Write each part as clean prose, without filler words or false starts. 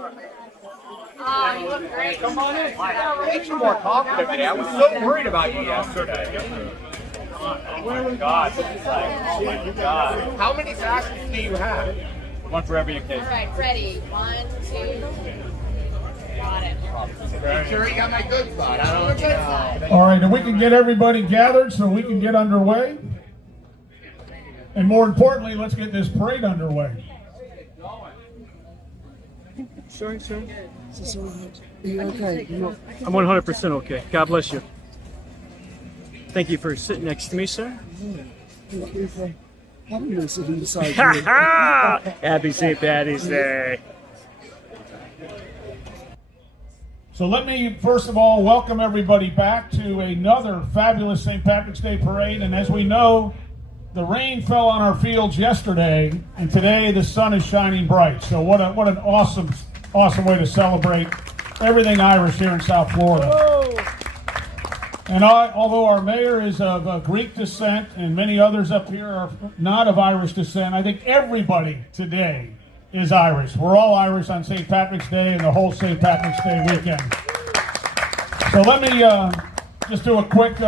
Oh, you look great. Come on in. Make you more confident today. I was so worried about you yesterday. Oh my God. Oh my God. How many fashions do you have? One for every occasion. All right, ready. 1, 2. Got it. Make sure you got my good spot. I don't know. All right, and we can get everybody gathered so we can get underway. And more importantly, let's get this parade underway. Sorry. Are you okay? I'm 100% okay. God bless you. Thank you for sitting next to me, sir. Happy St. Patty's Day. So let me, first of all, welcome everybody back to another fabulous St. Patrick's Day parade. And as we know, the rain fell on our fields yesterday, and today the sun is shining bright. So what an awesome way to celebrate everything Irish here in South Florida. And although our mayor is of Greek descent and many others up here are not of Irish descent, I think everybody today is Irish. We're all Irish on St. Patrick's Day and the whole St. Patrick's Day weekend. So let me just do a quick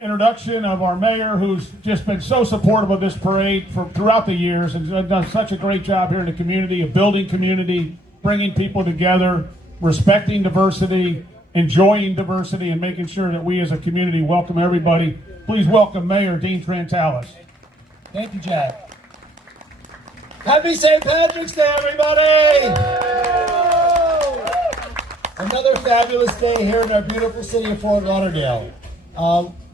introduction of our mayor, who's just been so supportive of this parade throughout the years and has done such a great job here in the community of building community, bringing people together, respecting diversity, enjoying diversity, and making sure that we as a community welcome everybody. Please welcome Mayor Dean Trantalis. Thank you, Jack. Happy St. Patrick's Day, everybody! Another fabulous day here in our beautiful city of Fort Lauderdale.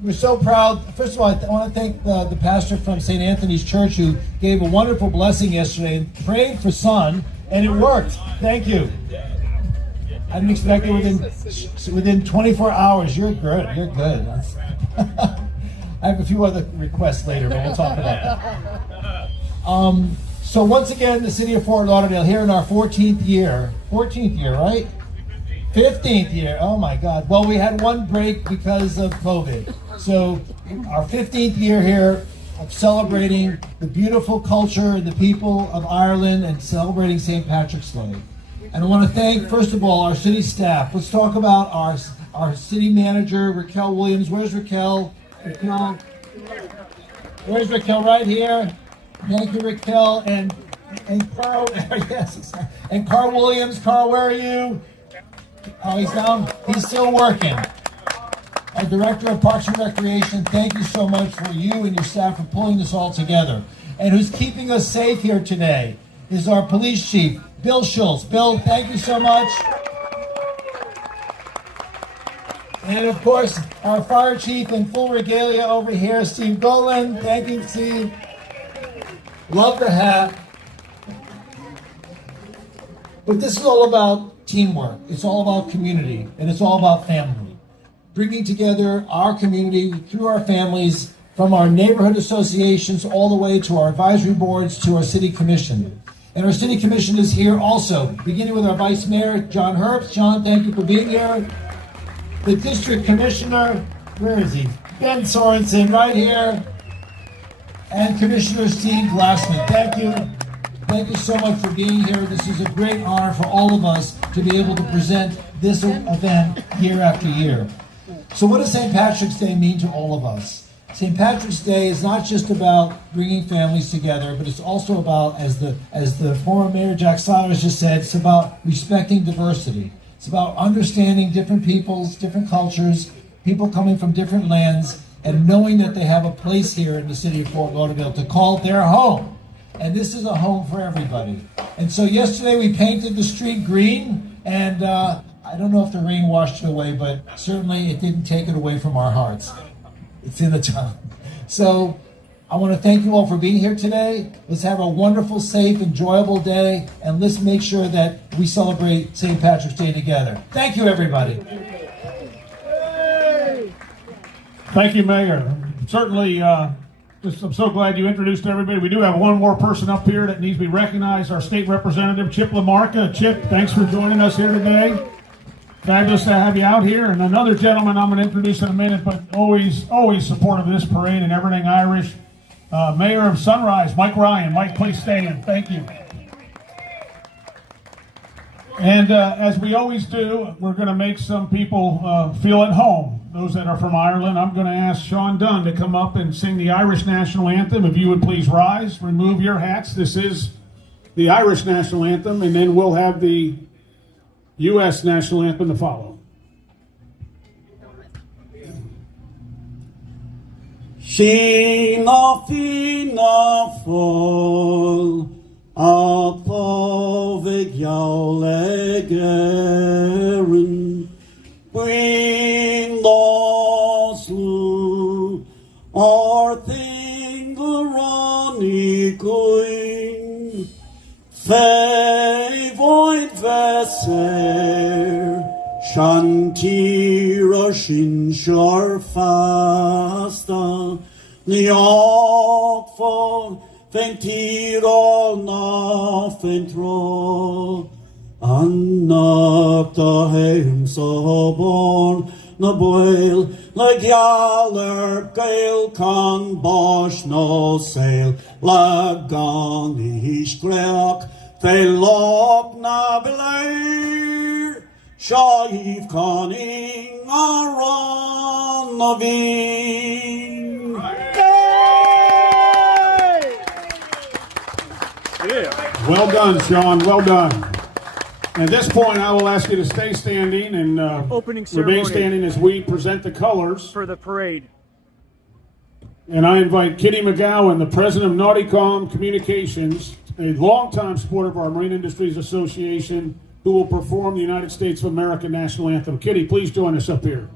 We're so proud. First of all, I want to thank the pastor from St. Anthony's Church who gave a wonderful blessing yesterday and prayed for sun, and it worked. Thank you. I didn't expect it within 24 hours. You're good. You're good. I have a few other requests later, but we'll talk about that. So once again, the city of Fort Lauderdale here in our 14th year, right? 15th year, oh my God. Well, we had one break because of COVID. So our 15th year here of celebrating the beautiful culture and the people of Ireland and celebrating St. Patrick's Day. And I want to thank, first of all, our city staff. Let's talk about our city manager, Raquel Williams. Where's Raquel? Where's Raquel? Right here. Thank you, Raquel. And Carl, yes, and Carl Williams. Carl, where are you? Oh, he's down. He's still working. Our Director of Parks and Recreation, thank you so much for you and your staff for pulling this all together. And who's keeping us safe here today is our police chief, Bill Schultz. Bill, thank you so much. And of course, our fire chief in full regalia over here, Steve Golan. Thank you, Steve. Love the hat. But this is all about teamwork. It's all about community, and it's all about family. Bringing together our community through our families, from our neighborhood associations all the way to our advisory boards to our city commission. And our city commission is here also, beginning with our vice mayor, John Herbst. John, thank you for being here. The district commissioner, where is he? Ben Sorensen, right here. And Commissioner Steve Glassman, thank you. Thank you so much for being here. This is a great honor for all of us to be able to present this event year after year. So what does St. Patrick's Day mean to all of us? St. Patrick's Day is not just about bringing families together, but it's also about, as the former Mayor Jack Saunders just said, it's about respecting diversity. It's about understanding different peoples, different cultures, people coming from different lands, and knowing that they have a place here in the city of Fort Lauderdale to call their home. And this is a home for everybody. And so yesterday we painted the street green, and I don't know if the rain washed it away, but certainly it didn't take it away from our hearts. It's in the town. So I want to thank you all for being here today. Let's have a wonderful, safe, enjoyable day, and let's make sure that we celebrate St. Patrick's Day together. Thank you, everybody. Thank you, Mayor. Certainly, I'm so glad you introduced everybody. We do have one more person up here that needs to be recognized, our state representative, Chip LaMarca. Chip, thanks for joining us here today. Fabulous to have you out here. And another gentleman I'm going to introduce in a minute, but always supportive of this parade and everything Irish. Mayor of Sunrise, Mike Ryan. Mike, please stand. Thank you. And as we always do, we're going to make some people feel at home. Those that are from Ireland, I'm going to ask Sean Dunn to come up and sing the Irish National Anthem. If you would please rise, remove your hats. This is the Irish National Anthem, and then we'll have the U.S. National Anthem to follow. Sheena fina full of povig jaulegeren bring los lu or thingeroni going fei void vesser Shantira shin shor fasta Nyok for Fentiro na fentro Annak da heim sobon na boil like yaller gale kan bosh no sail lagan ish grek fe lok na belair Shaif conning aron novin. Well done, Sean. Well done. At this point, I will ask you to stay standing and Opening ceremony remain standing as we present the colors. for the parade. And I invite Kitty McGowan, the president of Nauticom Communications, a longtime supporter of our Marine Industries Association, who will perform the United States of America National Anthem. Kitty, please join us up here.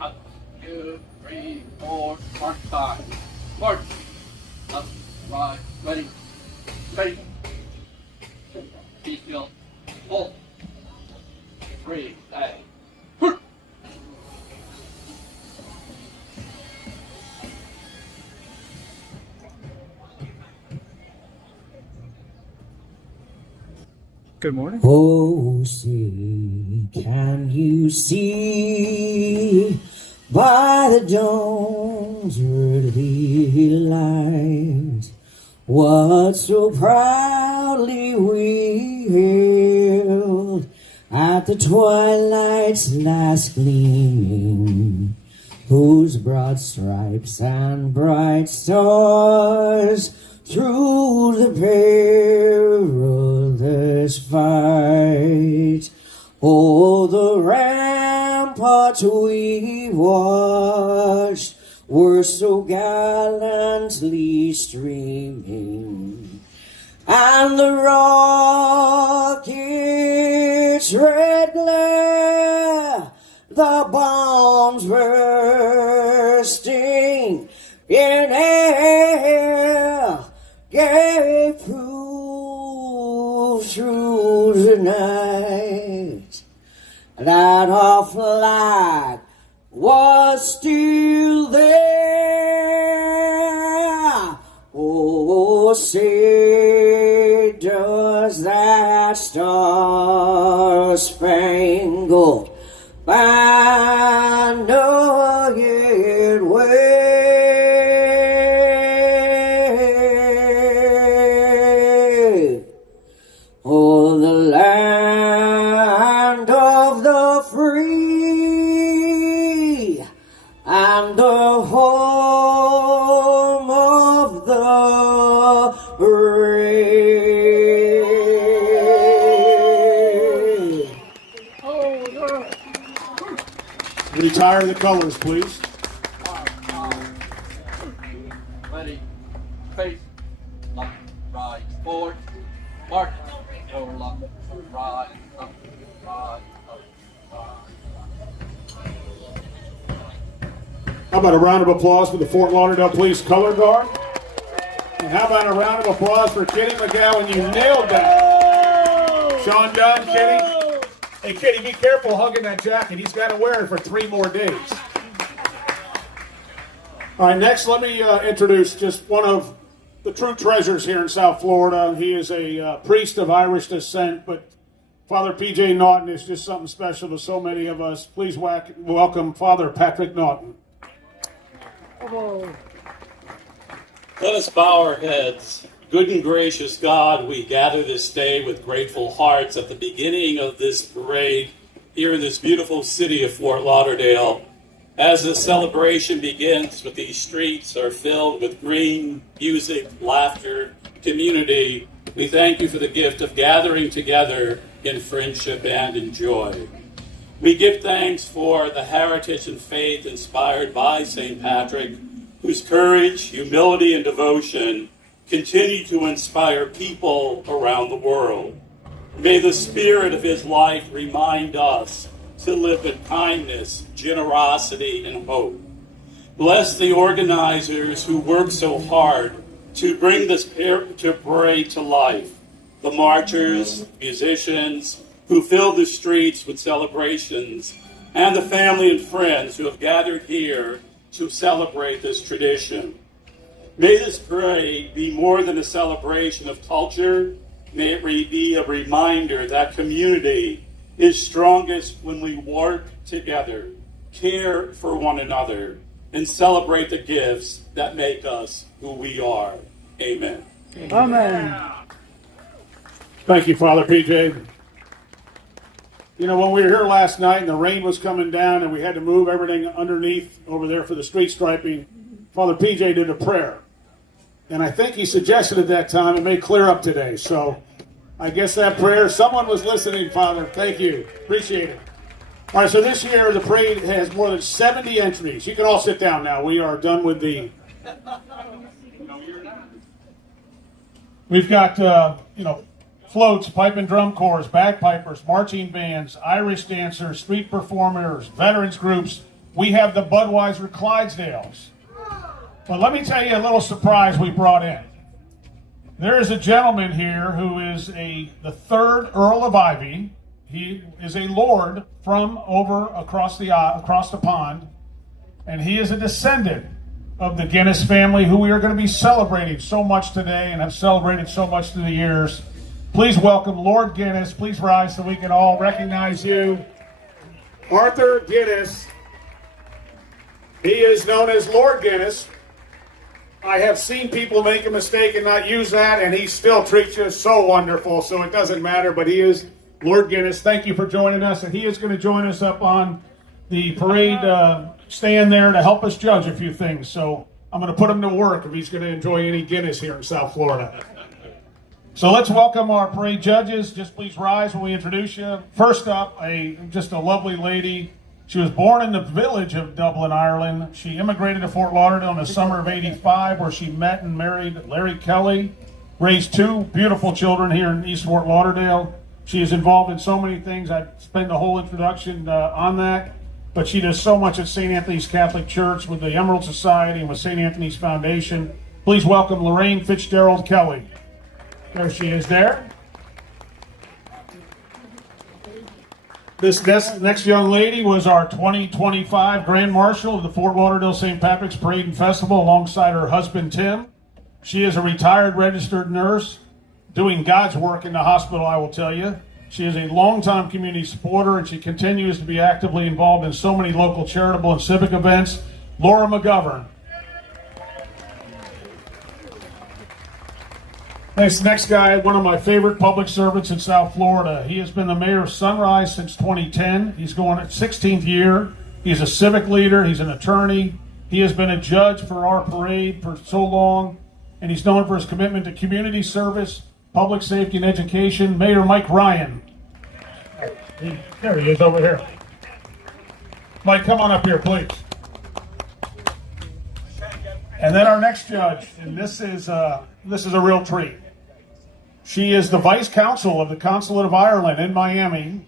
Up, 2, 3, 4, march 5. March. Up, right, ready, ready. Be still. Hold. 3, stay. Good morning. Oh, see, can you see by the dawn's early light what so proudly we hailed at the twilight's last gleaming, whose broad stripes and bright stars through the perilous fight, oh, the ramparts we watched were so gallantly streaming, and the rocket's red glare, the bombs bursting in air, gave proof through the night that our flag was still there. Oh, say does that star-spangled banner yet wave? Oh, the land of the free and the home of the brave. Retire the colors, please. Ready, face, left, right, forward, march. Over, left, right, up, right, up, right. How about a round of applause for the Fort Lauderdale Police Color Guard? And how about a round of applause for Kitty McGowan? You nailed that. Sean Dunn, Kitty. Hey, Kitty, be careful hugging that jacket. He's got to wear it for 3 more days. All right, next let me introduce just one of the true treasures here in South Florida. He is a priest of Irish descent, but Father P.J. Naughton is just something special to so many of us. Please welcome Father Patrick Naughton. Bravo. Let us bow our heads. Good and gracious God, we gather this day with grateful hearts at the beginning of this parade here in this beautiful city of Fort Lauderdale. As the celebration begins, with these streets are filled with green, music, laughter, community, we thank you for the gift of gathering together in friendship and in joy. We give thanks for the heritage and faith inspired by St. Patrick, whose courage, humility, and devotion continue to inspire people around the world. May the spirit of his life remind us to live in kindness, generosity, and hope. Bless the organizers who work so hard to bring this parade to life, the marchers, musicians, who fill the streets with celebrations, and the family and friends who have gathered here to celebrate this tradition. May this parade be more than a celebration of culture. May it be a reminder that community is strongest when we work together, care for one another, and celebrate the gifts that make us who we are. Amen. Amen. Thank you, Father PJ. You know, when we were here last night and the rain was coming down and we had to move everything underneath over there for the street striping, Father PJ did a prayer. And I think he suggested at that time it may clear up today. So I guess that prayer, someone was listening, Father. Thank you. Appreciate it. All right, so this year the parade has more than 70 entries. You can all sit down now. We are done with the... We've got, floats, pipe and drum corps, bagpipers, marching bands, Irish dancers, street performers, veterans groups. We have the Budweiser Clydesdales. But let me tell you a little surprise we brought in. There is a gentleman here who is the third Earl of Ivy. He is a lord from over across the pond, and he is a descendant of the Guinness family, who we are going to be celebrating so much today and have celebrated so much through the years. Please welcome Lord Guinness. Please rise so we can all recognize you. Arthur Guinness. He is known as Lord Guinness. I have seen people make a mistake and not use that, and he still treats you so wonderful, so it doesn't matter, but he is Lord Guinness. Thank you for joining us, and he is going to join us up on the parade stand there to help us judge a few things. So I'm going to put him to work if he's going to enjoy any Guinness here in South Florida. So let's welcome our parade judges. Just please rise when we introduce you. First up, just a lovely lady. She was born in the village of Dublin, Ireland. She immigrated to Fort Lauderdale in the summer of '85, where she met and married Larry Kelly, raised two beautiful children here in East Fort Lauderdale. She is involved in so many things. I'd spend the whole introduction on that, but she does so much at St. Anthony's Catholic Church with the Emerald Society and with St. Anthony's Foundation. Please welcome Lorraine Fitzgerald Kelly. There she is there. This next young lady was our 2025 Grand Marshal of the Fort Lauderdale St. Patrick's Parade and Festival alongside her husband, Tim. She is a retired registered nurse doing God's work in the hospital, I will tell you. She is a longtime community supporter, and she continues to be actively involved in so many local charitable and civic events. Laura McGovern. This next guy, one of my favorite public servants in South Florida. He has been the mayor of Sunrise since 2010. He's going at 16th year. He's a civic leader. He's an attorney. He has been a judge for our parade for so long, and he's known for his commitment to community service, public safety, and education. Mayor Mike Ryan. There he is over here. Mike, come on up here, please. And then our next judge, and this is a real treat. She is the Vice Consul of the Consulate of Ireland in Miami.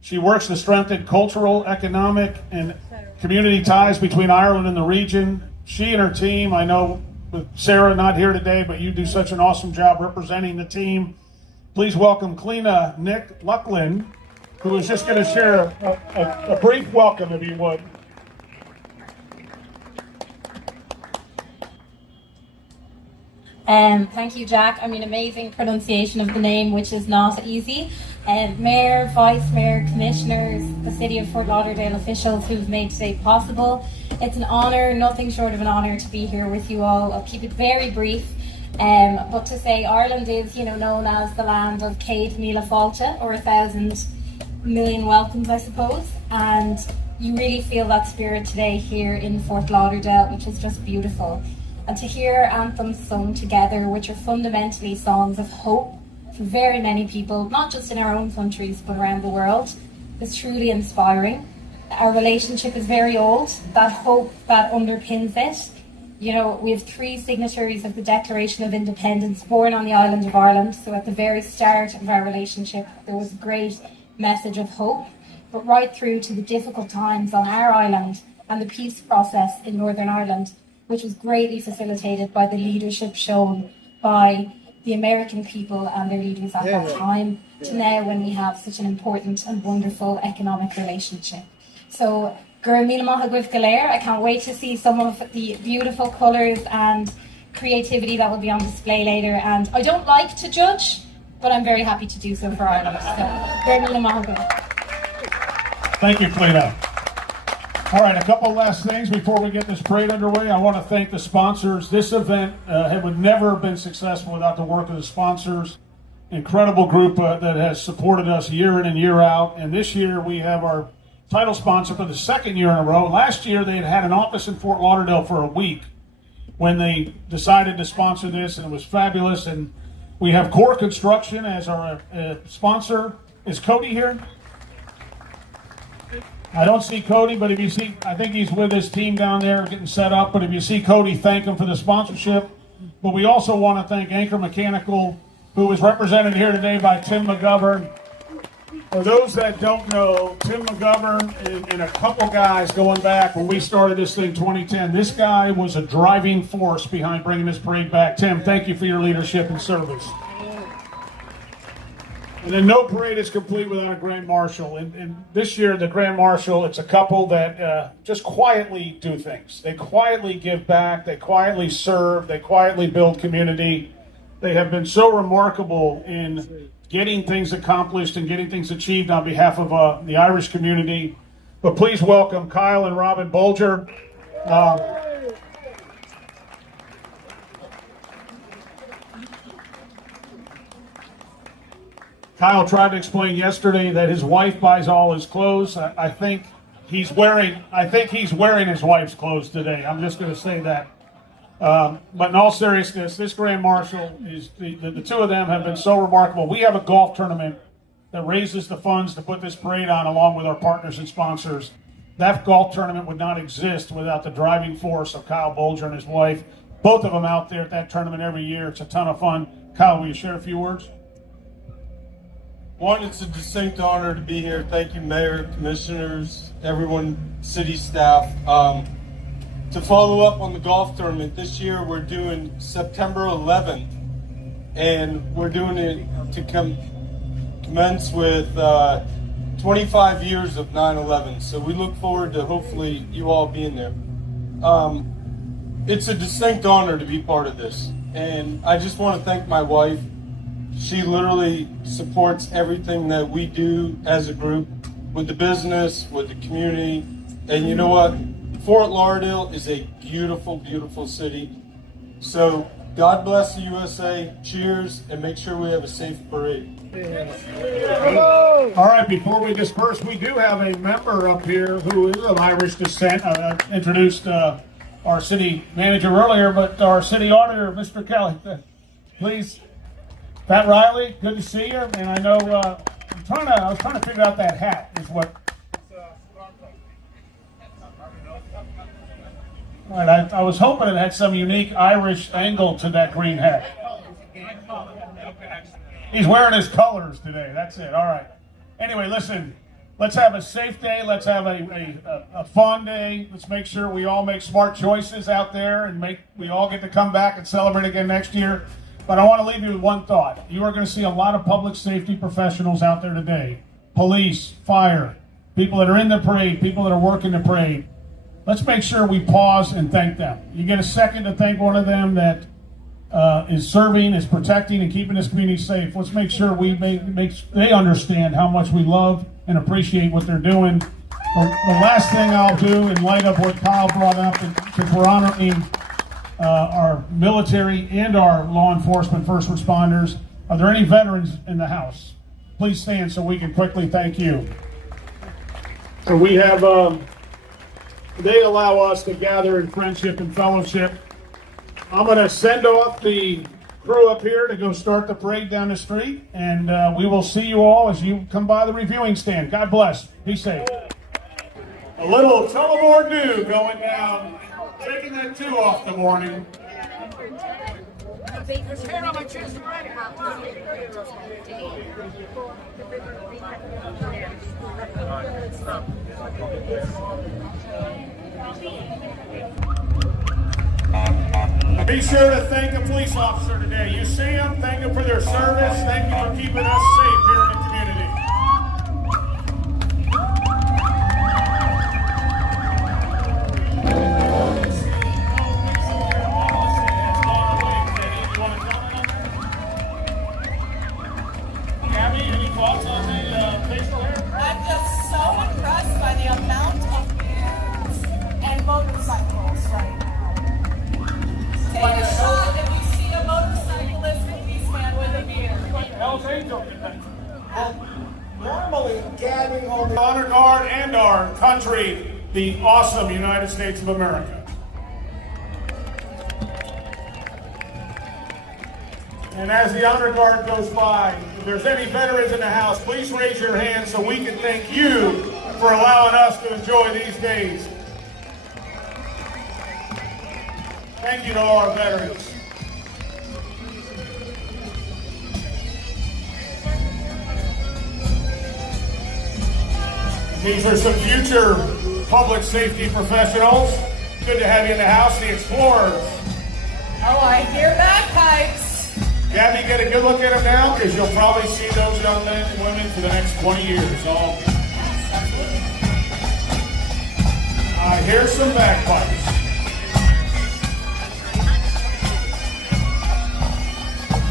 She works to strengthen cultural, economic, and community ties between Ireland and the region. She and her team, I know with Sarah not here today, but you do such an awesome job representing the team. Please welcome Cleena Nick Lucklin, who is just going to share a brief welcome, if you would. Thank you, Jack. I mean, amazing pronunciation of the name, which is not easy. Mayor, Vice Mayor, Commissioners, the City of Fort Lauderdale officials who've made today possible. It's an honour, nothing short of an honour, to be here with you all. I'll keep it very brief. But to say Ireland is, known as the land of Céad Míle Fáilte, or 1,000 million welcomes, I suppose. And you really feel that spirit today here in Fort Lauderdale, which is just beautiful. And to hear anthems sung together, which are fundamentally songs of hope for very many people, not just in our own countries, but around the world, is truly inspiring. Our relationship is very old. That hope that underpins it. We have 3 signatories of the Declaration of Independence born on the island of Ireland. So at the very start of our relationship, there was a great message of hope. But right through to the difficult times on our island and the peace process in Northern Ireland, which was greatly facilitated by the leadership shown by the American people and their leaders at that time, to now when we have such an important and wonderful economic relationship. So, Gur Míle Maith Agaibh Go Léir, I can't wait to see some of the beautiful colours and creativity that will be on display later. And I don't like to judge, but I'm very happy to do so for Ireland. So, Gur Míle Maith Agaibh. Thank you, Cleta. All right, a couple last things before we get this parade underway. I want to thank the sponsors. This event would never have been successful without the work of the sponsors. Incredible group that has supported us year in and year out. And this year we have our title sponsor for the 2nd year in a row. Last year they had an office in Fort Lauderdale for a week when they decided to sponsor this, and it was fabulous. And we have Core Construction as our sponsor. Is Cody here? I don't see Cody, but if you see, I think he's with his team down there getting set up. But if you see Cody, thank him for the sponsorship. But we also want to thank Anchor Mechanical, who is represented here today by Tim McGovern. For those that don't know, Tim McGovern and a couple guys going back when we started this thing 2010, this guy was a driving force behind bringing this parade back. Tim, thank you for your leadership and service. And then no parade is complete without a Grand Marshal. And this year, the Grand Marshal, it's a couple that just quietly do things. They quietly give back. They quietly serve. They quietly build community. They have been so remarkable in getting things accomplished and getting things achieved on behalf of the Irish community. But please welcome Kyle and Robin Bolger. Kyle tried to explain yesterday that his wife buys all his clothes. I think he's wearing his wife's clothes today. I'm just going to say that. But in all seriousness, this Grand Marshal is the 2 of them have been so remarkable. We have a golf tournament that raises the funds to put this parade on, along with our partners and sponsors. That golf tournament would not exist without the driving force of Kyle Bolger and his wife. Both of them out there at that tournament every year. It's a ton of fun. Kyle, will you share a few words? One, it's a distinct honor to be here. Thank you, Mayor, Commissioners, everyone, city staff. To follow up on the golf tournament, this year we're doing September 11th, and we're doing it to commence with 25 years of 9/11. So we look forward to hopefully you all being there. It's a distinct honor to be part of this, and I just want to thank my wife. She literally supports everything that we do as a group, with the business, with the community. And you know what? Fort Lauderdale is a beautiful, beautiful city. So God bless the USA. Cheers, and make sure we have a safe parade. All right, before we disperse, we do have a member up here who is of Irish descent. Introduced our city manager earlier, but our city auditor, Mr. Kelly, please. Pat Riley, good to see you. And I know I was trying to figure out that hat. Is what? All right, I was hoping it had some unique Irish angle to that green hat. He's wearing his colors today. That's it. All right. Anyway, listen. Let's have a safe day. Let's have a fun day. Let's make sure we all make smart choices out there, and we all get to come back and celebrate again next year. But I want to leave you with one thought. You are going to see a lot of public safety professionals out there today. Police, fire, people that are in the parade, people that are working the parade. Let's make sure we pause and thank them. You get a second to thank one of them that is serving, is protecting, and keeping this community safe. Let's make sure they understand how much we love and appreciate what they're doing. The last thing I'll do in light of what Kyle brought up, because we're honoring our military and our law enforcement first responders, are there any veterans in the house? Please stand so we can quickly thank you. So we have, they allow us to gather in friendship and fellowship. I'm going to send off the crew up here to go start the parade down the street, and we will see you all as you come by the reviewing stand. God bless. Be safe. A little Tullamore Dew going down, taking that 2 off the morning. Be sure to thank a police officer today. You see them, thank them for their service. Thank you for keeping us safe here in the community. Gabby, any thoughts on the facial hair? I'm just so impressed by the amount of beards and motorcycles right now. Take a shot if you see a motorcyclist policeman with a beard. Hell's Angel Convention. Normally, Gabby on the honor guard and our country, the awesome United States of America. And as the honor guard goes by, if there's any veterans in the house, please raise your hand so we can thank you for allowing us to enjoy these days. Thank you to all our veterans. These are some future public safety professionals. Good to have you in the house, the Explorers. Oh, I hear bagpipes. Gabby, get a good look at them now, because you'll probably see those young men and women for the next 20 years. I hear some bagpipes.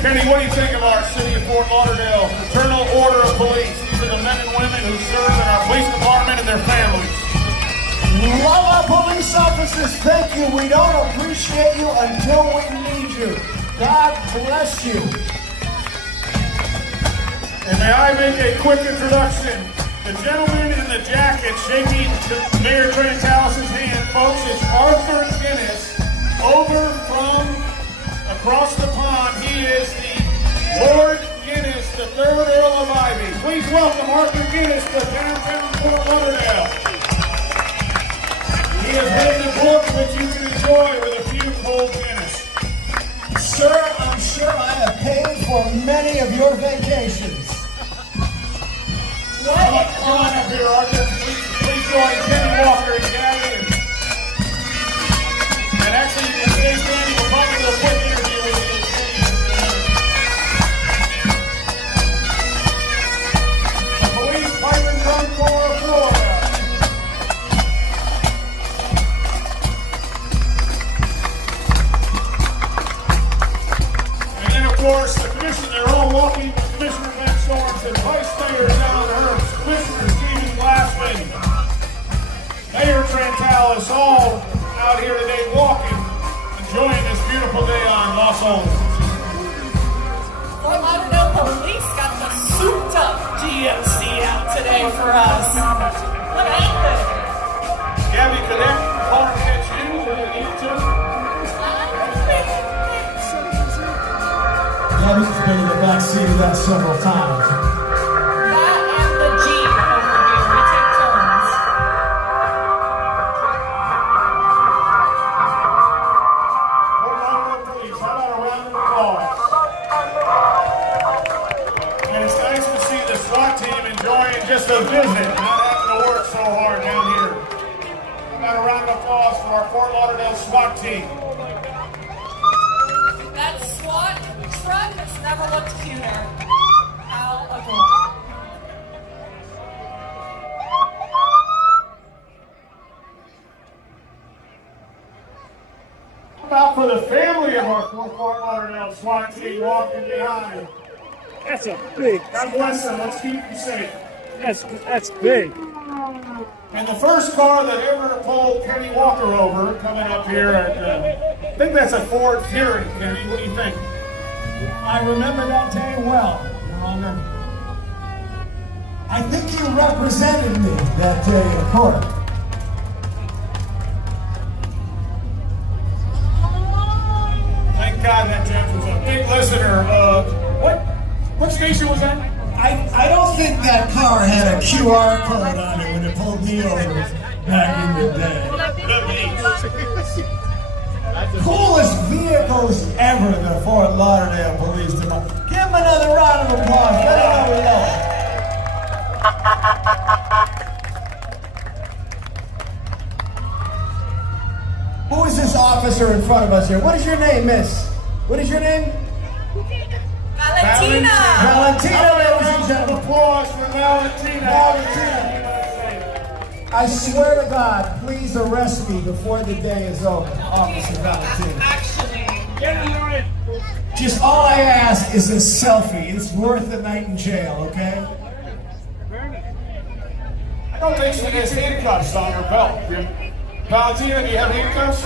Kenny, what do you think of our city of Fort Lauderdale Fraternal Order of Police? These are the men and women who serve in our police department and their families. Love our police officers. Thank you. We don't appreciate you until we need you. God bless you. And may I make a quick introduction? The gentleman in the jacket shaking Mayor Trentalis' hand, folks, is Arthur Guinness, over from across the pond. He is the Lord Guinness, the 3rd Earl of Ivy. Please welcome Arthur Guinness to downtown Fort Lauderdale. He has written a book which you can enjoy with a few cold Guinness. Sir, I'm sure I have paid for many of your vacations. Come on up here, Arthur. Please join Kenny Walker and Gabby. And actually, you can stay standing. We'll probably do a quick interview with you. The Police Pipe and Drum Corps of Florida. And then, of course, the commission, they're all walking with Commissioner Ben Storms and Vice Mayor John Herbst, Commissioner Stephen Glassman, Mayor Trentalis, all out here today walking, enjoying this beautiful day on Las Olas. Fort Lauderdale Police got the souped up GMC out today for us. What happened? Gabby, could that car catch you if it needed to? Gabby's been in the back seat of that several times. That and the Jeep over here. We take turns. Fort Lauderdale Police, how about a round of applause? And it's nice to see the SWAT team enjoying just a visit, not having to work so hard down here. How about a round of applause for our Fort Lauderdale SWAT team? That SWAT truck has never looked cuter. How adorable. How about for the family of our Fort Lauderdale SWAT team walking behind? That's a big. God bless them. Let's keep them safe. That's big. And the first car that ever pulled Kenny Walker over coming up here at, I think that's a Ford Fury, Kenny. What do you think? I remember that day well, Your Honor. I think you represented me that day in court. Thank God that judge was a big listener of, what station was that? I don't think that car had a QR code on it when it pulled me over back in the day. Coolest vehicles ever, the Fort Lauderdale Police Department. Give them another round of applause. Let them know we love them. Who is this officer in front of us here? What is your name, miss? What is your name? Valentina! Valentina, ladies and gentlemen. Applause for Valentina. Valentina. I swear to God, please arrest me before the day is over, Officer Valentina. Just all I ask is a selfie. It's worth a night in jail, okay? I don't think she has handcuffs on her belt. Valentina, do you have handcuffs?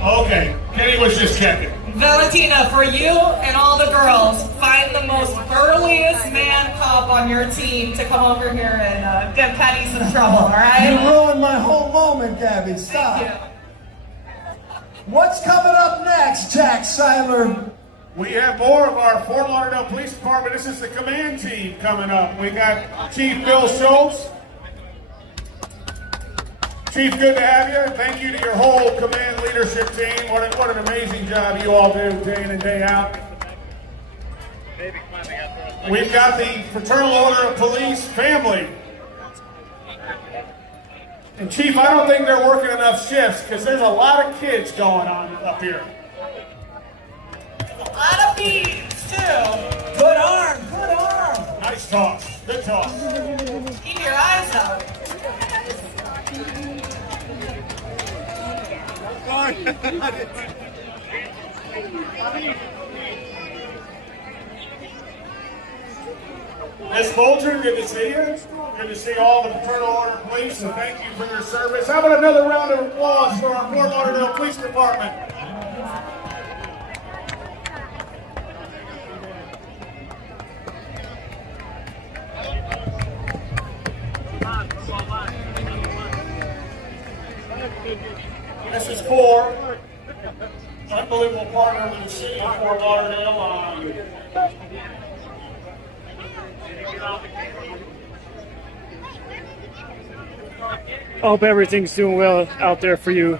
Okay, Kenny was just checking. Valentina, for you and all the girls, find the most burliest man cop on your team to come over here and give Kenny some trouble, all right? You ruined my whole moment, Gabby. Stop. Thank you. What's coming up next, Jack Seiler? We have more of our Fort Lauderdale Police Department. This is the command team coming up. We got Chief Bill Schultz. Chief, good to have you. Thank you to your whole command leadership team. What an amazing job you all do day in and day out. We've got the Fraternal Order of Police family. And Chief, I don't think they're working enough shifts because there's a lot of kids going on up here. A lot of beads, too. Good arm, good arm. Nice toss, good toss. Keep your eyes out. Miss Bolger, good to see you. Good to see all the Fraternal Order Police, and thank you for your service. How about another round of applause for our Fort Lauderdale Police Department? This is for unbelievable partner with the city of Fort Lauderdale. I hope everything's doing well out there for you,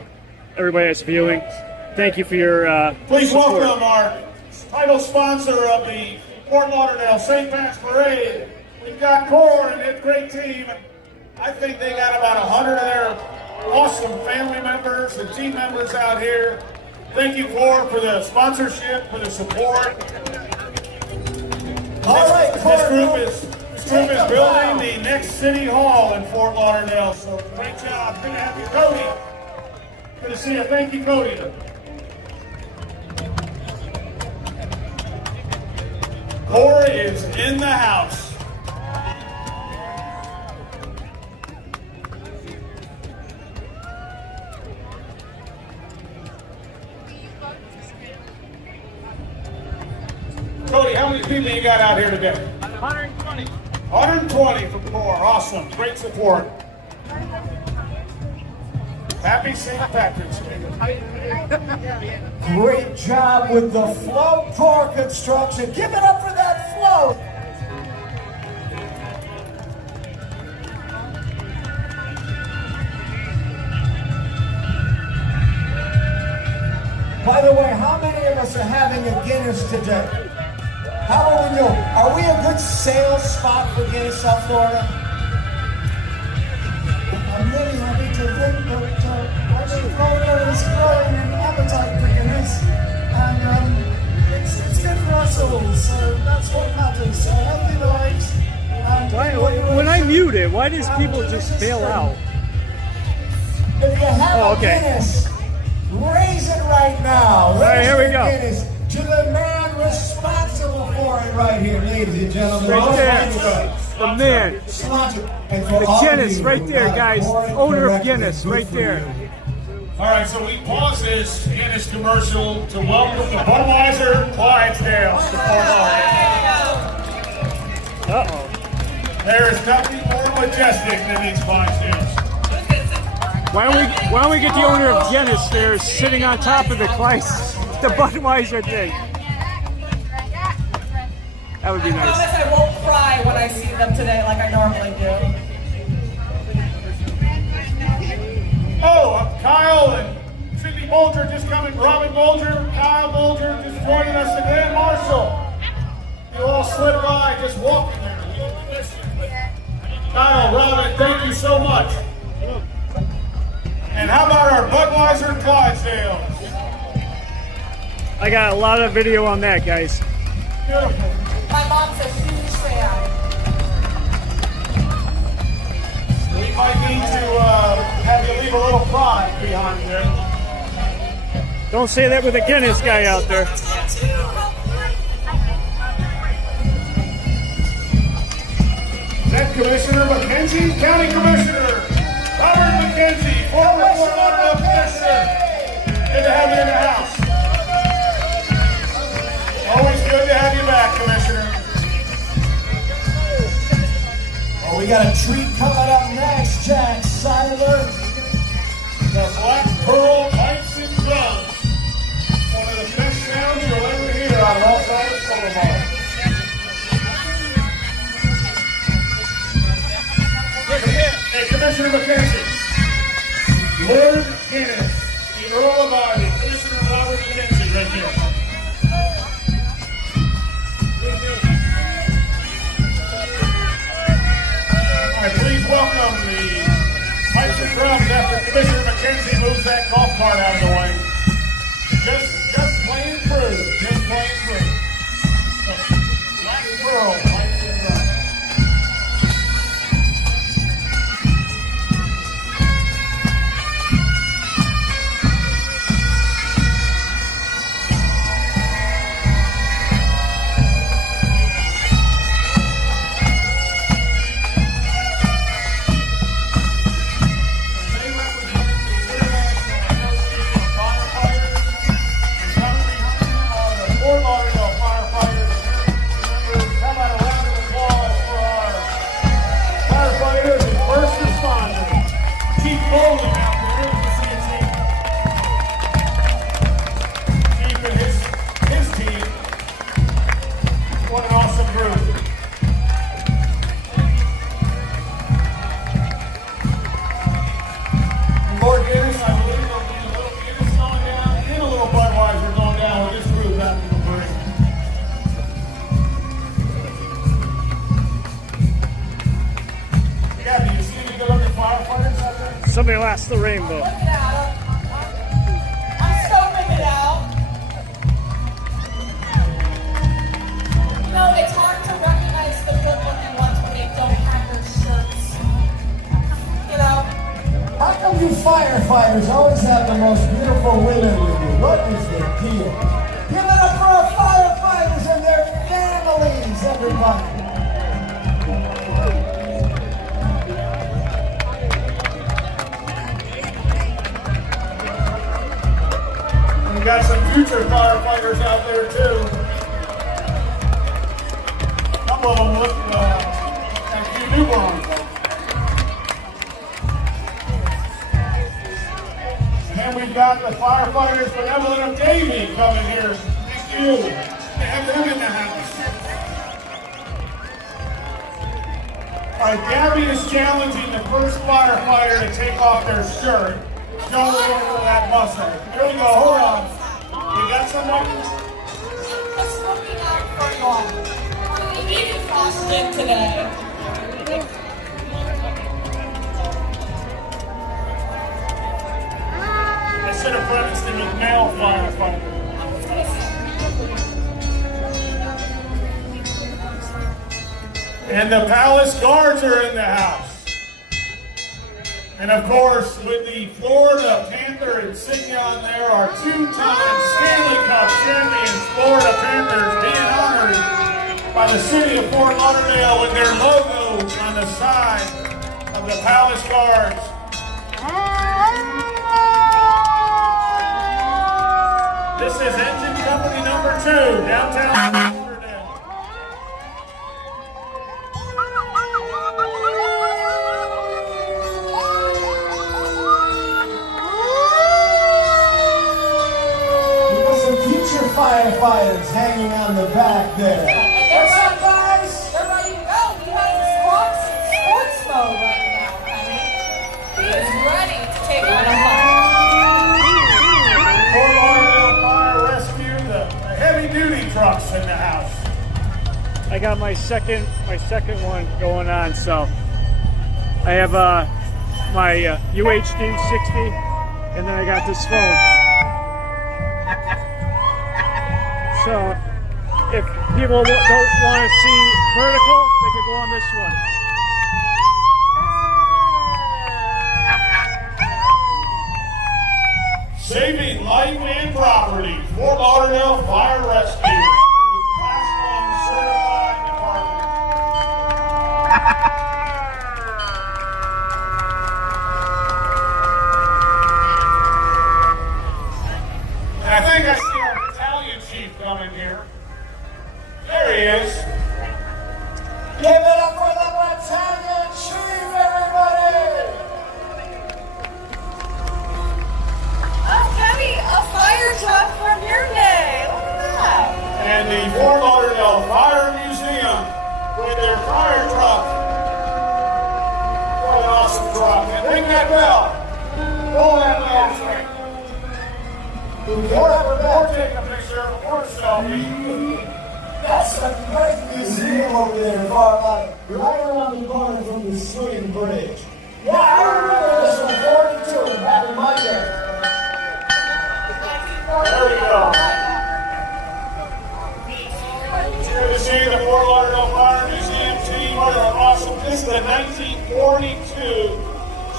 everybody that's viewing. Thank you for your Please support. welcome our title sponsor of the Fort Lauderdale St. Pat's Parade. We've got Core and his great team. I think they got about 100 of their awesome family members and team members out here. Thank you, Core, for the sponsorship, for the support. All right, This group is building the next City Hall in Fort Lauderdale, so great job. Good to have you, Cody. Good to see you. Thank you, Cody. Core is in the house. Cody, how many people you got out here today? 120. 120 from Core. Awesome. Great support. Happy St. Patrick's Day. Great job with the float core construction. Give it up for that float. By the way, how many of us are having a Guinness today? How are we doing? Are we a good sales spot for Guinness, South Florida? I'm really happy to think that Western Florida is growing in appetite for Guinness. And it's good for us all, so that's what matters. So healthy lives. When I mute it, why does people just bail out? If you have a okay. Guinness, raise it right now. All right, here we go. Guinness to the man responsible for it right here, ladies and gentlemen. Right there. the man. The Guinness right there, guys. Owner of Guinness right there. All right, so we pause this Guinness commercial to welcome the Budweiser Clydesdales to Fort Lauderdale. Uh-oh. There is nothing more majestic than these Clydesdales. Why don't we get the owner of Guinness there sitting on top of the Budweiser thing? That would be I nice. promise I won't cry when I see them today like I normally do. Oh, Kyle and Cindy Bolger just coming. Robin Bolger, Kyle Bolger just joining us today. Marshall, you all slid by just walking there. Kyle, Robin, thank you so much. And how about our Budweiser and Clydesdales? I got a lot of video on that, guys. Beautiful. My mom's a huge fan. We might need to have you leave a little product behind there. Don't say that with a Guinness guy out there. Is that Commissioner McKenzie? County Commissioner Robert McKenzie, former Fort Lauderdale Commissioner. Good to have you in the house. Always good to have you back, Commissioner. Oh, we got a treat coming up next, Jack Seiler. The Black Pearl Pipes and Drums. One of the best sounds you'll ever hear on Las Olas Boulevard. Hey, Commissioner McKenzie. Lord Guinness, the Earl of Ivy, Commissioner Robert McKenzie right here. All right, please welcome the pipes and drums after Commissioner McKenzie moves that golf cart out of the way. Just playing through. Just playing through. Black Pearl pipes and drums. Fort Lauderdale firefighters. How about a round of applause for our firefighters and first responders? Chief Bowling out there, you see a Chief and his team. What an awesome group. And Lord Guinness, I believe there'll be a little Guinness going down and a little Budweiser going down with this group after the break. Yeah, do you see any good looking firefighters out there? Somebody lost the rainbow. Look at them. I'm scoping it out. You know, it's hard to recognize the good-looking ones when they don't have their shirts. You know? How come you firefighters always have the most beautiful women with you? What is the deal? Give it up for our firefighters and their families, everybody. We got some future firefighters out there too. A couple of them look like a few newborns. And then we've got the firefighters benevolent of Davie coming here. Thank you. They have them in the house. All right, Gabby is challenging the first firefighter to take off their shirt. Show over that muscle. Here we go. Hold on. You got someone? Just looking out for you. We need you frosted today. I should have prefaced him with male firefighter. And the Palace Guards are in the house. And of course, with the Florida Panther insignia on there, our two-time Stanley Cup champions, Florida Panthers, being honored by by the city of Fort Lauderdale with their logo on the side of the Palace Guards. This is Engine Company number 2, downtown Lauderdale. Firefighters hanging on the back there. What's up, guys? They're ready to go. We have Squawks in sports mode right now, honey. He is ready to take on a fight. Fort Lauderdale Fire Rescue, the heavy-duty trucks in the house. I got my second one going on, so I have my UHD 60, and then I got this phone. So if people don't want to see vertical, they can go on this one. Saving life and property, Fort Lauderdale Fire Rescue. Class 1 certified department. And I think I see our battalion chief coming here. There he is. Give it up for the battalion chief, everybody! Oh, Kenny, a fire truck from your day. Look at that. And the Fort Lauderdale Fire Museum with their fire truck. What an awesome truck. And ring that bell. Roll that bell straight. Or take a picture or a selfie. That's a great museum over there in Fort Lauderdale, right around the corner from the swing bridge. Yeah, I remember this from 42 back in my day. There we go. Good to see the Fort Lauderdale Fire Museum team. What an awesome. This is the 1942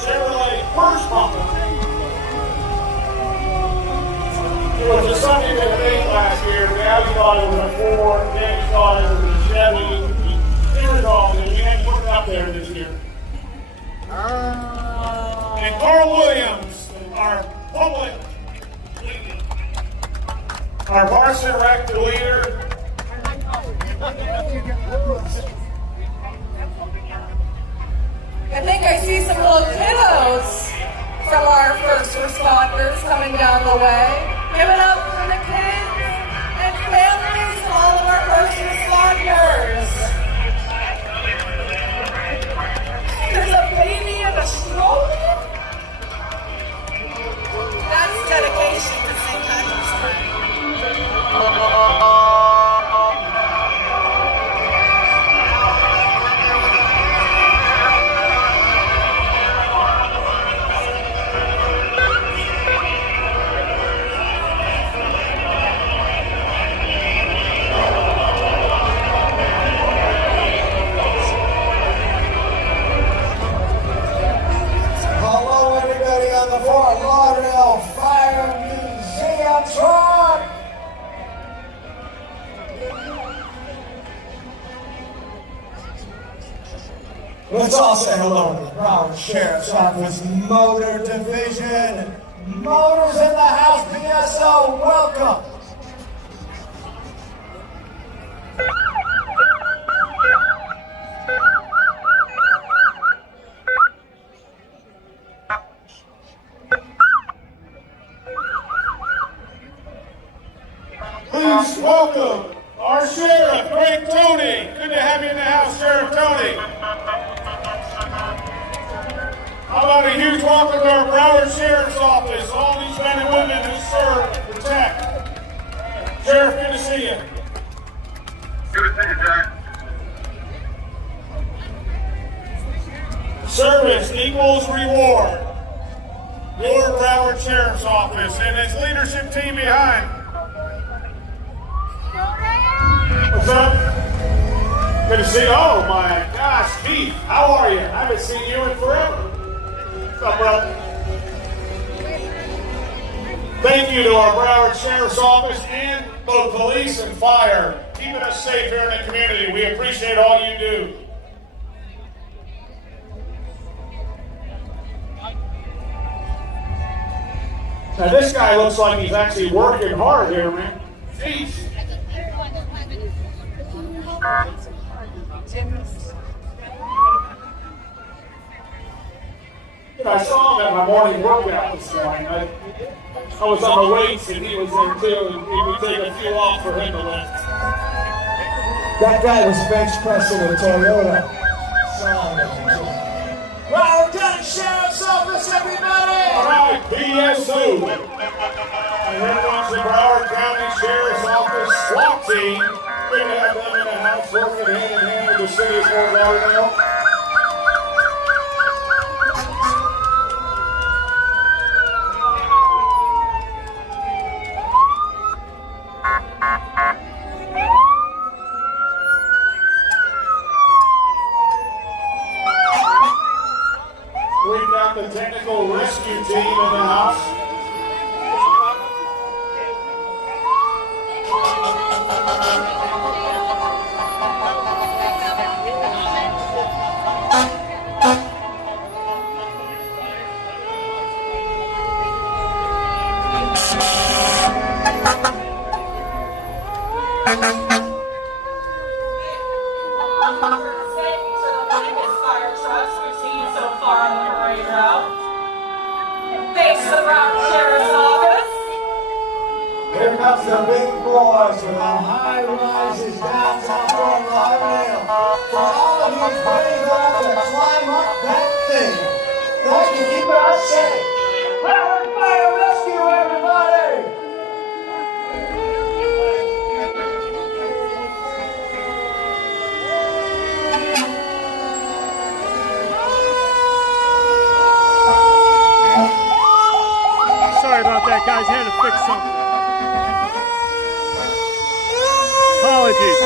Chevrolet first bumper. It was a Sunday that thing last year. Gabby thought it was a Ford, Danny thought it was a Chevy. It was all good. We had to put it up there this year. And Carl Williams, our public, our varsity rec leader. I think I see some little kiddos from our first responders coming down the way. Give it up for the kids and families of all of our first responders. There's a baby in a stroller? That's dedication to St. Patrick's Day. Fort Lauderdale Fire Museum truck. Let's all say hello to the Broward Sheriff's Office Motor Division. Motors in the house, PSO, welcome. Please welcome our Sheriff, Greg Tony. Good to have you in the house, Sheriff Tony. How about a huge welcome to our Broward Sheriff's Office, all these men and women who serve and protect. Sheriff, good to see you. Good to see you, Jack. Service equals reward. Your Broward Sheriff's Office and its leadership team behind. What's up? Good to see you. Oh my gosh, Keith, how are you? I haven't seen you in forever. What's up, brother? Thank you to our Broward Sheriff's Office and both police and fire keeping us safe here in the community. We appreciate all you do. Now this guy looks like he's actually working hard here, man. Jeez. I saw him at my morning workout this morning. I was on the weights and he was there too, and he would take a few off for him to lift. That guy was bench pressing a Toyota. Broward County Sheriff's Office, everybody! All right, BSU. And here comes the Broward County Sheriff's Office SWAT team. We're going to have them in the house working hand in hand with the city of Fort Lauderdale. We've got the technical rescue team in the house. Thanks to the Broward Sheriff's Office. Here comes the big boys with the high rises downtown Fort Lauderdale. For all of you brave enough to climb up that thing. Thanks for keeping us safe. Broward Fire Rescue, everybody! Sorry about that, guys. Had to fix something. Apologies.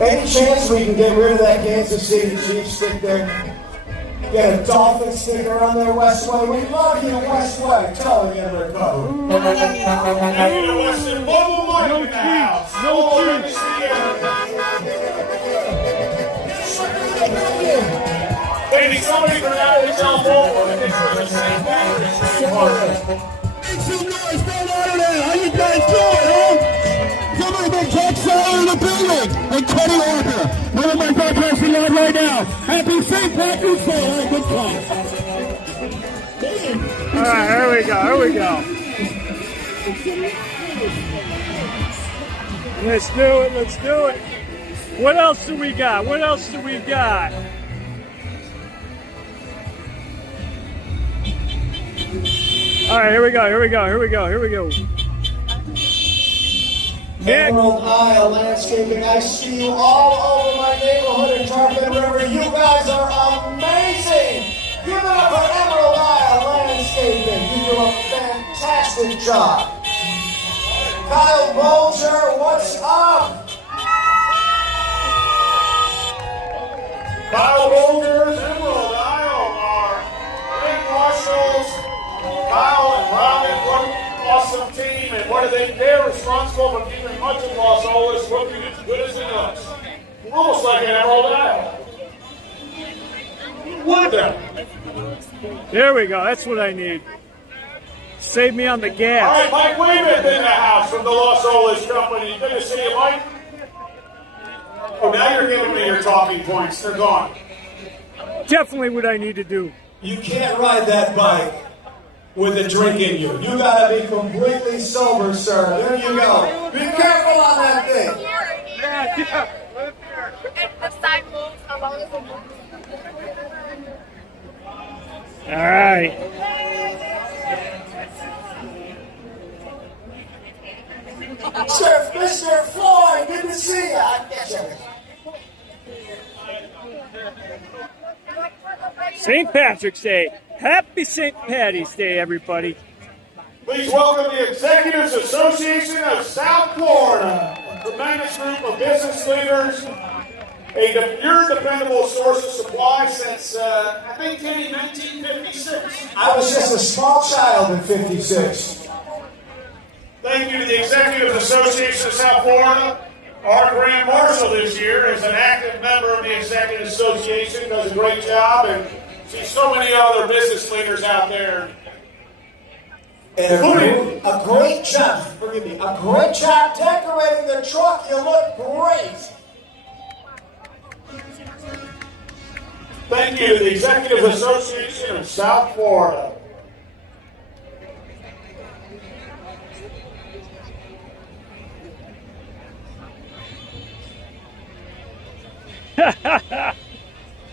Any chance we can get rid of that Kansas City Chiefs stick there? Get a Dolphin sticker on their Westway. We love you, Westway. Tell them you're recovered. They need somebody for that to jump over and make sure the St. Patrick's Day party. Make some noise, Fort Lauderdale. How you guys doing, huh? Somebody make Jack Sawyer in the building. And Cody Walker. One of my broadcasting live right now. Happy St. Patrick's Day. All right, good call. All right, here we go. Here we go. Let's do it. Let's do it. What else do we got? What else do we got? All right, here we go. Here we go. Here we go. Here we go. Emerald Isle Landscaping, I see you all over my neighborhood in Tarpon River. You guys are amazing! Give it up for Emerald Isle Landscaping. You do a fantastic job. Kyle Bolger, what's up? Kyle Bolger's Emerald Isle are great marshals. Kyle and Robin, what an awesome team, and what are they? They're responsible for keeping much of Las Olas looking as good as it does. Almost like an Emerald Isle. Would them. There we go. That's what I need. Save me on the gas. All right, Mike Weeman in the house from the Las Olas Company. Good to see you, Mike. Oh, now you're giving me your talking points. They're gone. definitely what I need to do. You can't ride that bike with a drink in you. You gotta be completely sober, sir. There you go. Be careful on that thing. And the sidewalks along the All right. Sir, Mr. Floyd, good to see you. St. Patrick's Day. Happy St. Patty's Day, everybody. Please welcome the Executives Association of South Florida, a tremendous group of business leaders, your dependable source of supply since, I think, Kenny, 1956. I was just a small child in 56. Thank you to the Executives Association of South Florida. Our Grand Marshal this year is an active member of the Executive Association, does a great job, and see so many other business leaders out there. And a great job, forgive me, a great job decorating the truck. You look great. Thank you to the Executive Association of South Florida.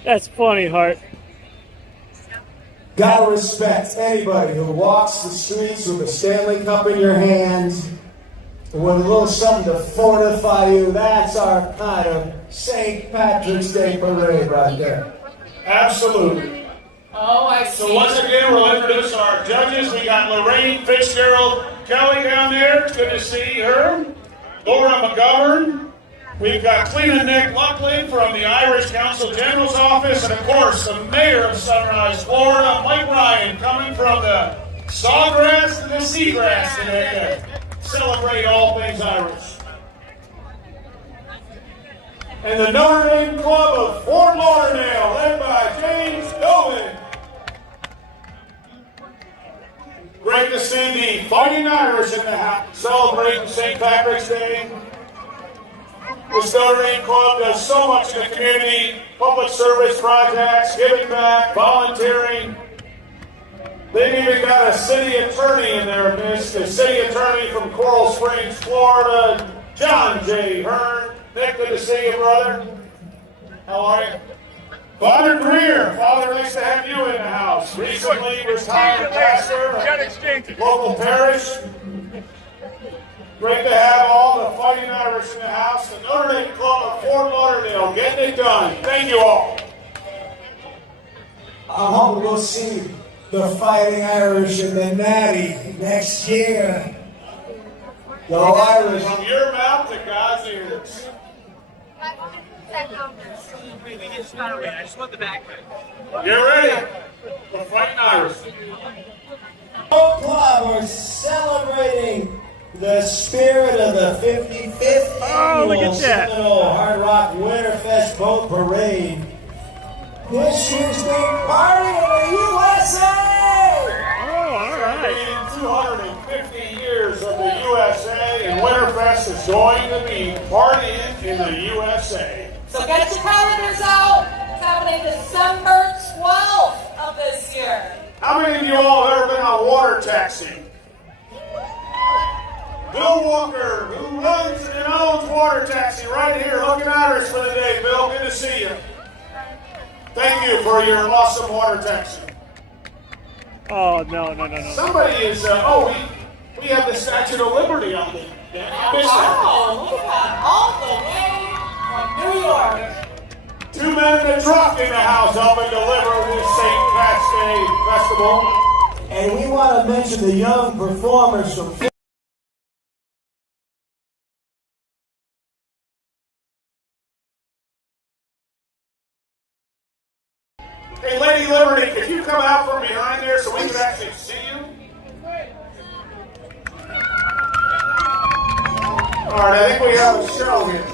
That's funny, Hart. Gotta respect anybody who walks the streets with a Stanley Cup in your hands, with a little something to fortify you. That's our kind of St. Patrick's Day parade right there. Absolutely. Oh, I see. So once again, we'll introduce our judges. We got Lorraine Fitzgerald Kelly down there. It's good to see her. Laura McGovern. We've got Clena Nick Luckley from the Irish Council General's Office. And of course, the Mayor of Sunrise, Florida, Mike Ryan, coming from the sawgrass to the seagrass today to celebrate all things Irish. And the Notre Dame Club of Fort Lauderdale, led by James Dolan. Great to see the Fighting Irish in the house celebrating St. Patrick's Day. This Notre Dame Club does so much in the community, public service projects, giving back, volunteering. They've even got a city attorney in their midst, a city attorney from Coral Springs, Florida, John J. Hearn. Nick, good to see you, brother. How are you? Father Greer. Father, nice to have you in the house. Recently retired pastor of local parish. Great to have all the Fighting Irish in the house. The Notre Dame Club of Fort Lauderdale getting it done. Thank you all. I'm hoping we'll see the Fighting Irish in the Natty next year. Go Irish. From your mouth to God's ears. I just want the back. Get ready for Fighting Irish. Club, we're celebrating the spirit of the 55th annual Seminole Hard Rock Winterfest Boat Parade. This year's big party in the USA! Oh, all right. 250 years of the USA, and Winterfest is going to be partying in the USA. So get your calendars out. It's happening December 12th of this year. How many of you all have ever been on water taxi? Bill Walker, who runs and owns Water Taxi right here, looking Irish for the day. Bill, good to see you. Thank you for your awesome water taxi. Oh, no. Somebody is, we have the Statue of Liberty on the Oh, look at that. All the way from New York. 2 men in a truck in the house helping deliver this St. Pat's Day festival. And we want to mention the young performers from Hey, Lady Liberty, could you come out from behind there so we can actually see you? All right, I think we have a show here.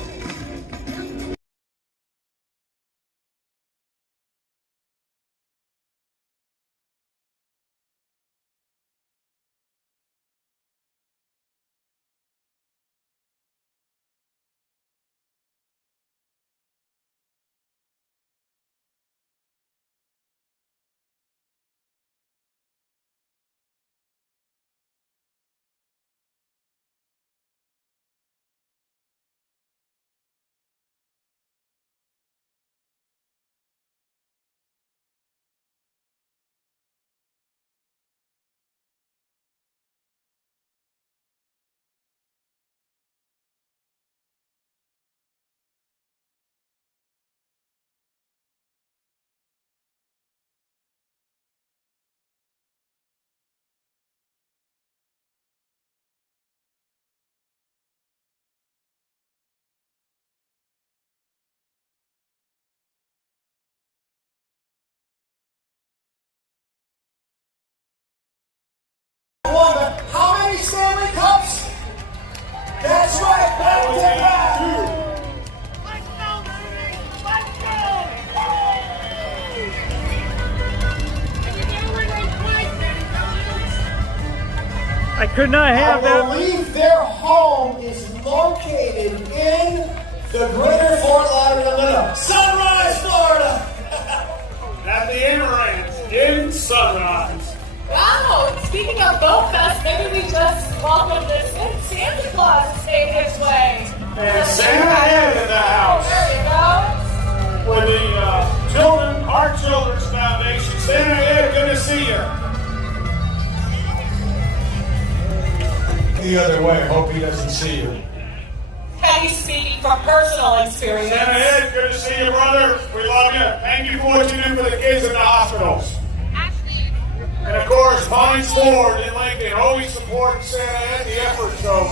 Back to back. I could not have I that. believe their home is located in the greater Fort Lauderdale, Sunrise, Florida. At the Emirates in Sunrise. Wow, speaking of Boat Fest, maybe we just welcomed this Santa Claus stayed his way. And Santa Ed in the house. There you go. With the children, our Children's Foundation. Santa Ed, good to see you. The other way, hope he doesn't see you. Kenny speaking from personal experience. Santa Ed, good to see you, brother. We love you. Thank you for what you do for the kids in the hospitals. And of course, Vines Ford in Lincoln always supports Santa Ed the effort. So,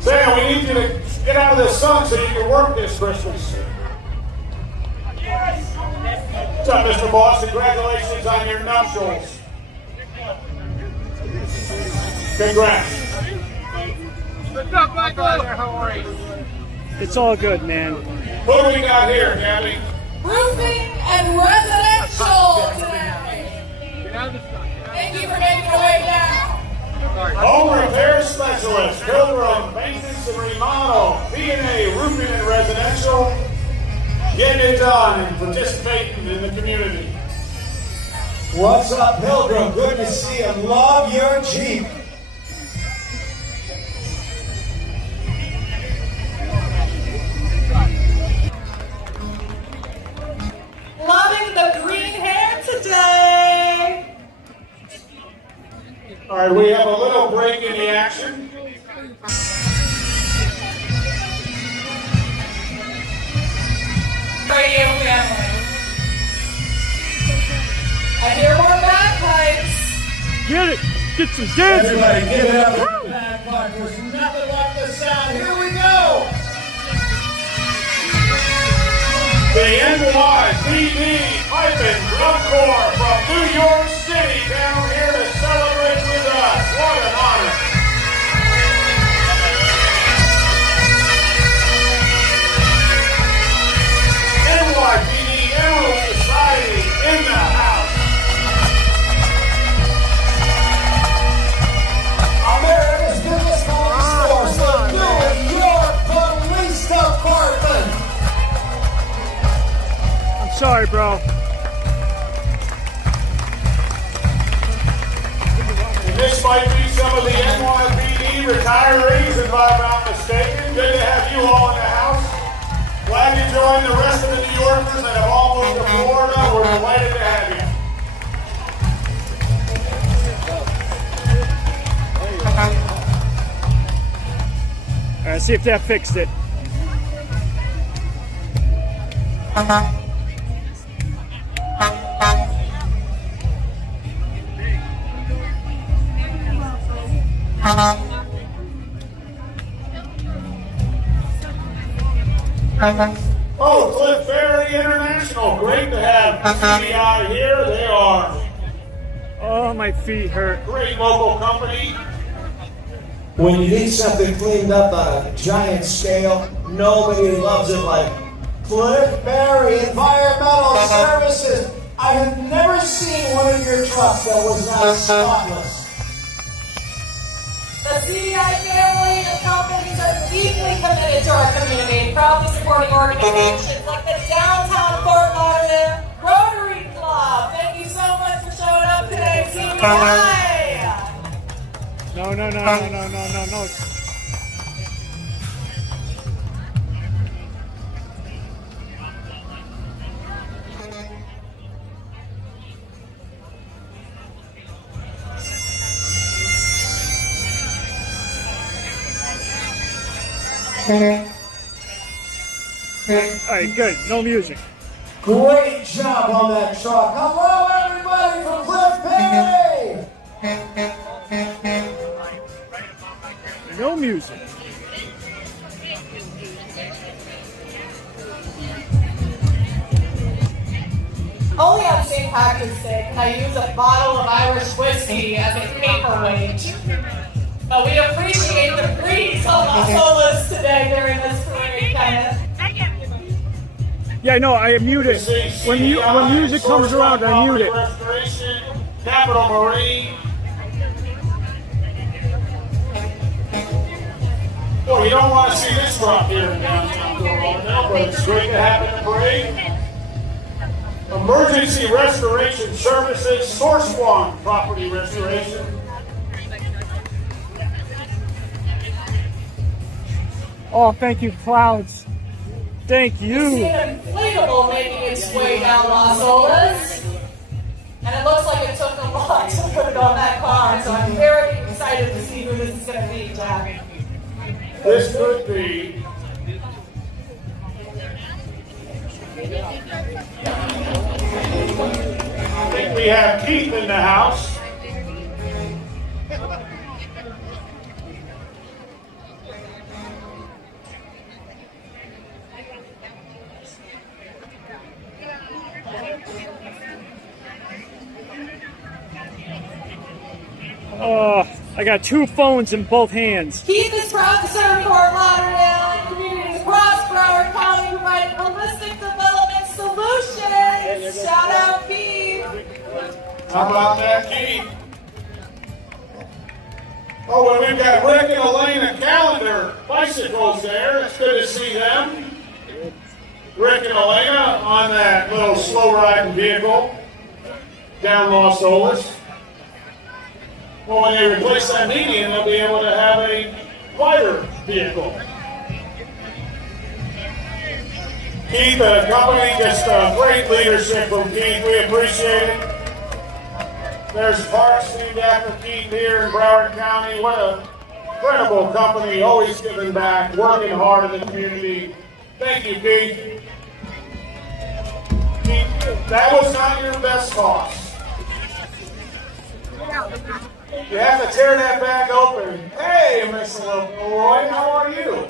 Santa, we need you to get out of the sun so you can work this Christmas. What's up, Mr. Boss? Congratulations on your nuptials. Congrats. It's all good, man. What do we got here, Gabby? Roofing and residential today. Thank you for making your way down. Home repair specialist, Pilgrim, maintenance and remodel, B&A, roofing and residential. Getting it done and participating in the community. What's up, Pilgrim? Good to see you. Love your Jeep. Loving the green hair today. All right, we have a little break in the action. Radio family. I hear more bagpipes. Get it. Get some dancing. Everybody give it up for the bagpipe. There's nothing like the sound. Here we go. The NYPD Pipe and Drum Corps from New York City down here to celebrate with us. What an honor. NYPD Emerald Society in the house. America's biggest police force, the New York Police Department. Sorry, bro. And this might be some of the NYPD retirees, if I'm not mistaken. Good to have you all in the house. Glad you joined the rest of the New Yorkers that have all moved to Florida. We're delighted to have you. All right, see if that fixed it. Oh, Cliff Ferry International. Great to have CBI here. They are Oh, my feet hurt. a great local company. When you need something cleaned up on a giant scale, nobody loves it like Cliff Berry Environmental Services. I have never seen one of your trucks that was not spotless. The CDI family and companies are deeply committed to our community, proudly supporting organizations like the Downtown Fort Lauderdale Rotary Club. Thank you so much for showing up today, CDI. No. All right, good. No music. Great job on that truck. Hello, everybody from Cliff Berry. No music. Only on St. Patrick's Day can I use a bottle of Irish whiskey as a paperweight. But we appreciate the breeze of Las Olas today during this parade, Kenneth. Yeah, no, I mute it. When music comes around, I mute it. Restoration, Capital Marine. Well, you don't want to see this drop here in downtown Fort Lauderdale, but it's great to have in the parade. Emergency Restoration Services, Source One Property Restoration. Oh, thank you, clouds. Thank You you. see an inflatable making its way down Las Olas. And it looks like it took a lot to put it on that car, so I'm very excited to see who this is going to be, Jack. This could be I think we have Keith in the house. I got two phones in both hands. Keith is proud to serve Fort Lauderdale and communities across Broward County, providing holistic development solutions. Shout out, Keith. How about that, Keith? Oh, and we've got Rick and Elena Calendar bicycles there. It's good to see them. Rick and Elena on that little slow riding vehicle down Las Olas. Well, when they replace that median, they'll be able to have a wider vehicle. Keith, the company, just great leadership from Keith. We appreciate it. There's parks named after Keith here in Broward County. What an incredible company, always giving back, working hard in the community. Thank you, Keith. Keith, that was not your best cost. You have to tear that bag open. Hey, Mr. Roy, how are you?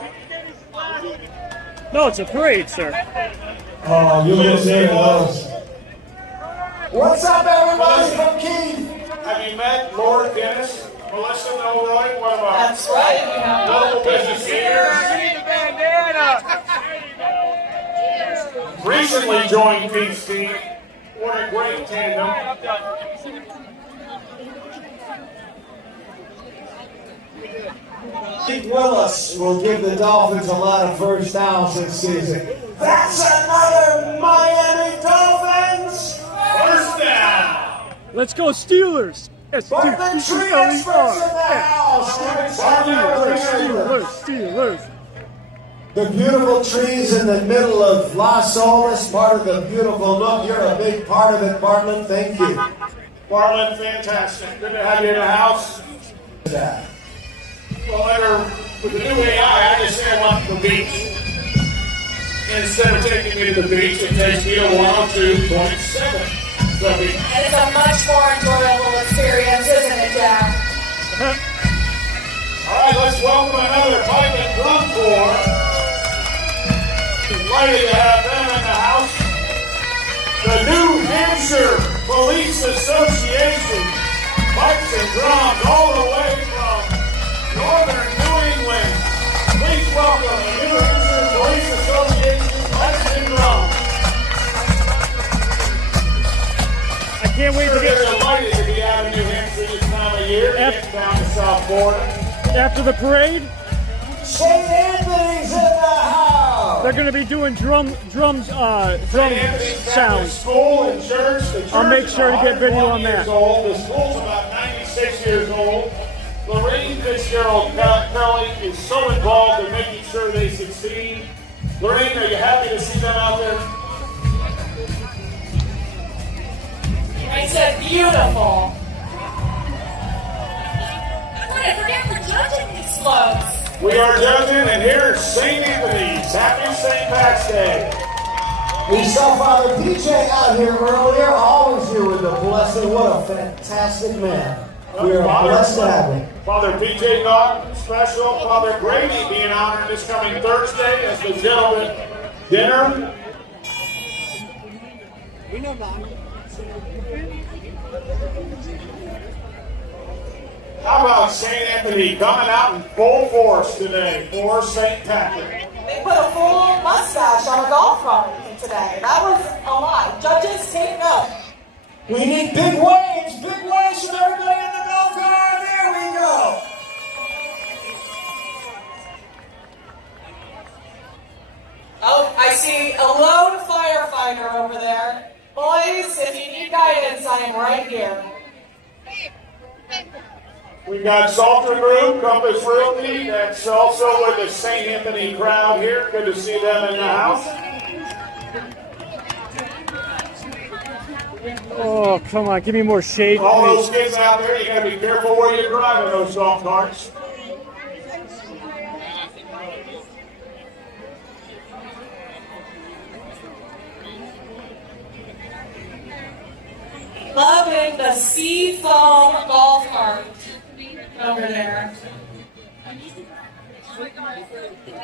No, it's a parade, sir. Oh, you little say those. What's up, everybody from Keith? Have you met Laura Dennis, Melissa Milroy, one of our That's right. We have local business leaders? Recently joined Keith's team. What a great tandem. Pete Willis will give the Dolphins a lot of first downs this season. That's another Miami Dolphins First down. Let's go, Steelers. Yes, But the tree experts in the house. Steelers. The beautiful trees in the middle of Las Olas, part of the beautiful look. You're a big part of it, Bartlett. Thank you. Bartlett, fantastic. Good to have you in the house. Well, with the new AI, I just say I want the beach. Instead of taking me to the beach, it takes me to 102.7. The beach. And it's a much more enjoyable experience, isn't it, Jack? All right, let's welcome another pipe and drum corps. Delighted to have them in the house. The New Hampshire Police Association. Pipes and drums all the way from Northern New England. Please welcome the New Hampshire Police Association Pipes and Drums. I can't wait to They're get delighted to be out of New Hampshire this time of year, getting down to South Florida. after the parade. St. Anthony's in the house. They're going to be doing drum sounds. School and church. The church I'll make sure to get video on that. The school's about 96 years old. Lorraine Fitzgerald Kelly is so involved in making sure they succeed. Lorraine, are you happy to see them out there? It's a beautiful. I forget we're judging these floats. We are judging, and here's St. Anthony's. Happy St. Pat's Day. We saw Father PJ out here earlier, always here with the blessing. What a fantastic man. We are blessed to have him. Father PJ Naughton, special. Father Grady being honored this coming Thursday as the gentleman dinner. We know, Mom. How about St. Anthony coming out in full force today for St. Patrick? They put a full mustache on a golf cart today. That was a lot. Judges, take note. We need big waves from everybody in the golf cart. There we go. Oh, I see a lone firefighter over there. Boys, if you need guidance, I am right here. We've got Salter Group, Compass Realty, that's also with the St. Anthony crowd here. Good to see them in the house. Oh, come on, give me more shade. All Please. those kids out there, you gotta be careful where you're driving those golf carts. Loving the seafoam golf cart over there.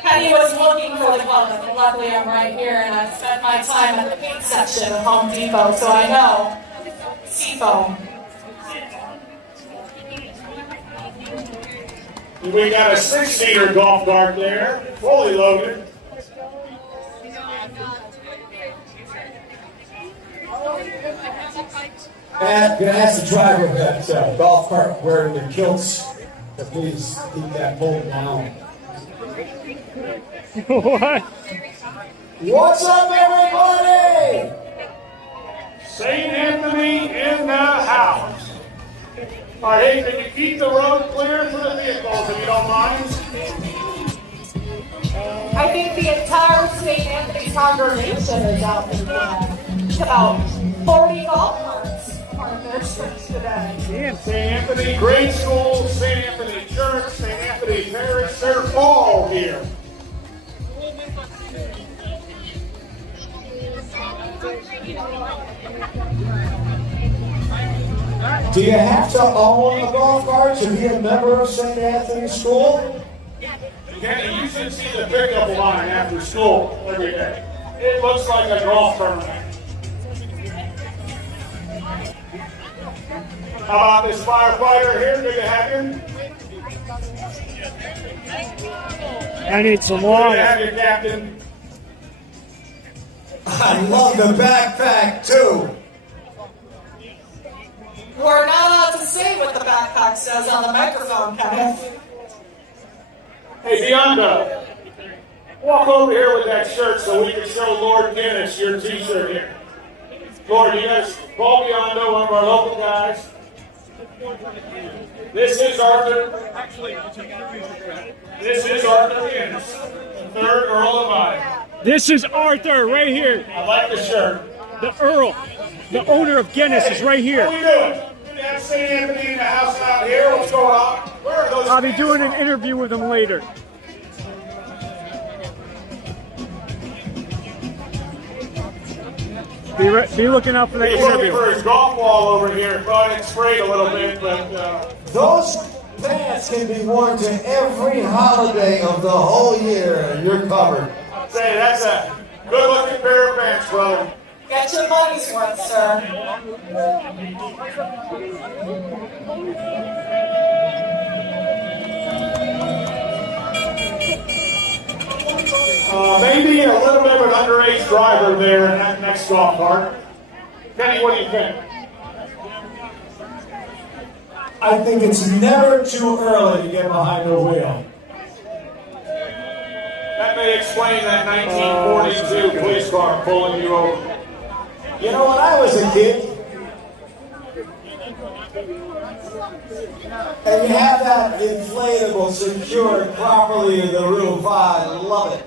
Penny was looking for the club, but luckily I'm right here, and I spent my time at the paint section of Home Depot, so I know seafoam. We got a 6-seater golf cart there, fully loaded. And I'm going to ask the driver of that golf cart wearing the kilts to please keep that pulled down. What? What's up, everybody? St. Anthony in the house. All right, hey, can you keep the road clear for the vehicles if you don't mind? I think the entire St. Anthony's congregation is out there. It's about 40 golf carts on their streets today. St. Anthony Grade School, St. Anthony Church, St. Anthony Parish, they're all here. Do you have to own a golf cart to be a member of St. Anthony's School? Kenny, you should see the pickup line after school every day. It looks like a golf tournament. How about this firefighter here? Good to have you. I need some Good water. to have you, Captain. I love the backpack, too. We're not allowed to say what the backpack says on the microphone, Kevin. Hey, Biondo, walk over here with that shirt so we can show Lord Guinness your t-shirt here. Lord, you guys, Paul Biondo, one of our local guys. This is Arthur. This is Arthur Guinness, 3rd Earl of Iron. This is Arthur right here. I like the shirt. The Earl, the owner of Guinness, is right here. How we doing? Good to have St. Anthony in the house out here. What's going on? Where are those? I'll be doing an interview with him later. Be looking out for that He's looking interview. for his golf ball over here. Thought it sprayed a little bit, but Those pants can be worn to every holiday of the whole year, and you're covered. say that's a good-looking pair of pants, brother. Get your money's worth, sir. Maybe a little bit of an underage driver there in that next golf cart. Kenny, what do you think? I think it's never too early to get behind the wheel. That may explain that 1942 police car pulling you over. You know, when I was a kid, and you have that inflatable secured properly to the roof, I love it.